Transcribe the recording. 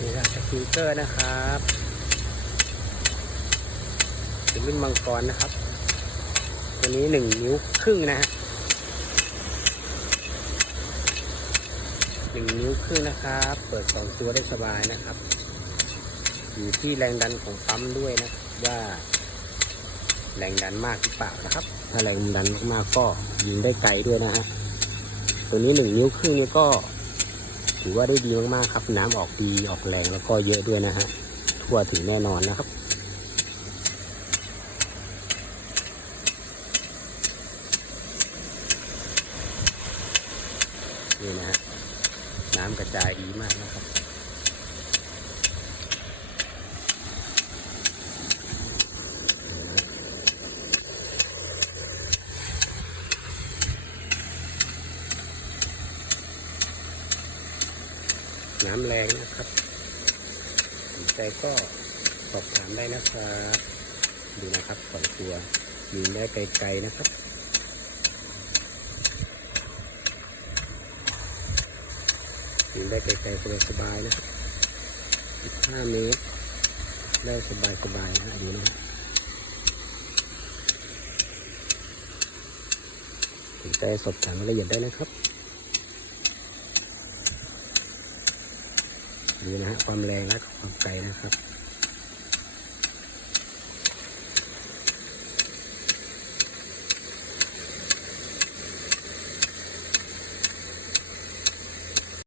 นี่ครับสกิลเกอร์นะครับเป็นรุ่นมังกรนะครับ ตัวนี้หนึ่งนิ้วครึ่งนะฮะหนึ่งนิ้วครึ่งนะครับ เปิดสองตัวได้สบายนะครับ อยู่ที่แรงดันของปั๊มด้วยนะว่า แรงดันมากหรือเปล่านะครับ ถ้าแรงดันมากๆก็ยิงได้ไกลด้วยนะฮะตัวนี้หนึ่งนิ้วครึ่งนี่ก็ ถือว่าได้ดีมากๆครับ น้ำออกดีออกแรงแล้วก็เยอะด้วยนะฮะทั่วถึงแน่นอนนะครับนี่นะฮะน้ำกระจายดีมากนะครับ น้ำแรงนะครับสนใจก็สอบถามได้นะครับดูนะครับสองตัวยิงได้ไกลๆนะครับยิงได้ไกลๆสบายๆนะครับ15เมตรได้สบายๆนะดูนะครับสนใจสอบถามรายละเอียดได้นะครับ ดูนะฮะความแรงและความไกลนะครับ